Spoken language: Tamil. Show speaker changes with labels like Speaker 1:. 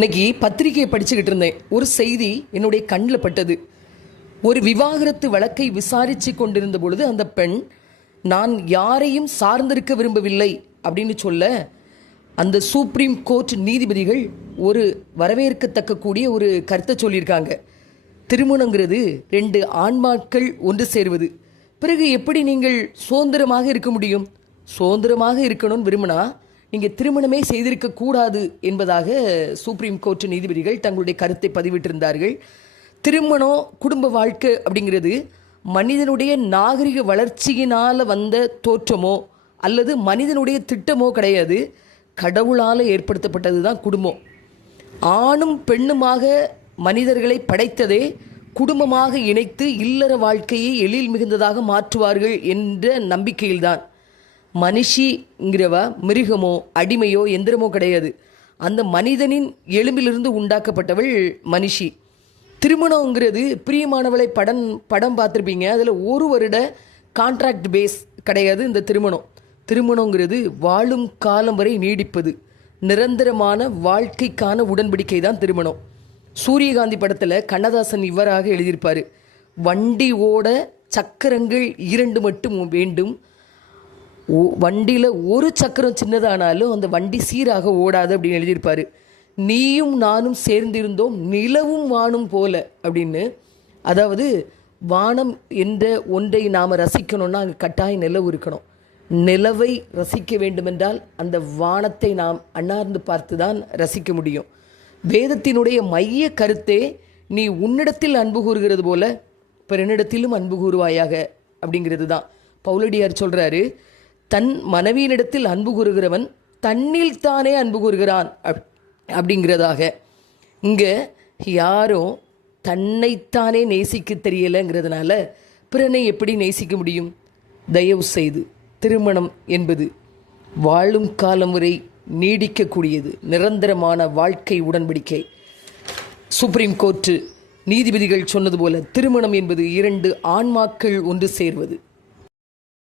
Speaker 1: இன்னைக்கு பத்திரிகையை படிச்சுக்கிட்டு இருந்தேன். ஒரு செய்தி என்னுடைய கண்ணில் பட்டது. ஒரு விவாகரத்து வழக்கை விசாரித்து கொண்டிருந்த பொழுது அந்த பெண் நான் யாரையும் சார்ந்திருக்க விரும்பவில்லை அப்படின்னு சொல்ல அந்த சுப்ரீம் கோர்ட் நீதிபதிகள் ஒரு வரவேற்கத்தக்க கூடிய ஒரு கருத்தை சொல்லியிருக்காங்க. திருமணங்கிறது ரெண்டு ஆன்மாக்கள் ஒன்று சேருவது. பிறகு எப்படி நீங்கள் சுதந்திரமாக இருக்க முடியும்? சுதந்திரமாக இருக்கணும்னு விரும்பினா நீங்கள் திருமணமே செய்திருக்க கூடாது என்பதாக சுப்ரீம் கோர்ட் நீதிபதிகள் தங்களுடைய கருத்தை பதிவிட்டிருந்தார்கள். திருமணம் குடும்ப வாழ்க்கை அப்படிங்கிறது மனிதனுடைய நாகரிக வளர்ச்சியினால் வந்த தோற்றமோ அல்லது மனிதனுடைய திட்டமோ கிடையாது. கடவுளால் ஏற்படுத்தப்பட்டது தான் குடும்பம். ஆணும் பெண்ணுமாக மனிதர்களை படைத்ததே குடும்பமாக இணைத்து இல்லற வாழ்க்கையை எழில் மிகுந்ததாக மாற்றுவார்கள் என்ற நம்பிக்கையில்தான். மனுஷிங்கிறவ மிருகமோ அடிமையோ எந்திரமோ கிடையாது. அந்த மனிதனின் எலும்பிலிருந்து உண்டாக்கப்பட்டவள் மனுஷி. திருமணங்கிறது பிரியமானவளை படம் படம் பார்த்துருப்பீங்க. அதில் ஒரு வருட கான்ட்ராக்ட் பேஸ் கிடையாது இந்த திருமணம். திருமணங்கிறது வாழும் காலம் வரை நீடிப்பது. நிரந்தரமான வாழ்க்கைக்கான உடன்படிக்கை தான் திருமணம். சூரியகாந்தி படத்தில் கண்ணதாசன் இவ்வாறாக எழுதியிருப்பார். வண்டி ஓட சக்கரங்கள் இரண்டு மட்டும் வேண்டும். வண்டியில் ஒரு சக்கரம் சின்னதானாலும் அந்த வண்டி சீராக ஓடாது அப்படின்னு எழுதியிருப்பார். நீயும் நானும் சேர்ந்திருந்தோம் நிலவும் வானும் போல அப்படின்னு. அதாவது வானம் என்ற ஒன்றை நாம் ரசிக்கணும்னா அங்கே கட்டாய நிலவு இருக்கணும். நிலவை ரசிக்க வேண்டுமென்றால் அந்த வானத்தை நாம் அண்ணார்ந்து பார்த்து தான் ரசிக்க முடியும். வேதத்தினுடைய மைய கருத்தே நீ உன்னிடத்தில் அன்பு கூறுகிறது போல பிறனிடத்திலும் அன்பு கூறுவாயாக அப்படிங்கிறது தான் பவுலடியார் சொல்கிறாரு தன் மனைவியினிடத்தில் அன்பு கூறுகிறவன் தன்னில் தானே அன்பு கூறுகிறான் அப் அப்படிங்கிறதாக. இங்கே யாரும் தன்னைத்தானே நேசிக்க தெரியலைங்கிறதுனால பிறனை எப்படி நேசிக்க முடியும்? தயவு செய்து திருமணம் என்பது வாழும் காலம் வரை நீடிக்கக்கூடியது. நிரந்தரமான வாழ்க்கை உடன்படிக்கை. சுப்ரீம் கோர்ட்டு நீதிபதிகள் சொன்னது போல திருமணம் என்பது இரண்டு ஆன்மாக்கள் ஒன்று சேர்வது.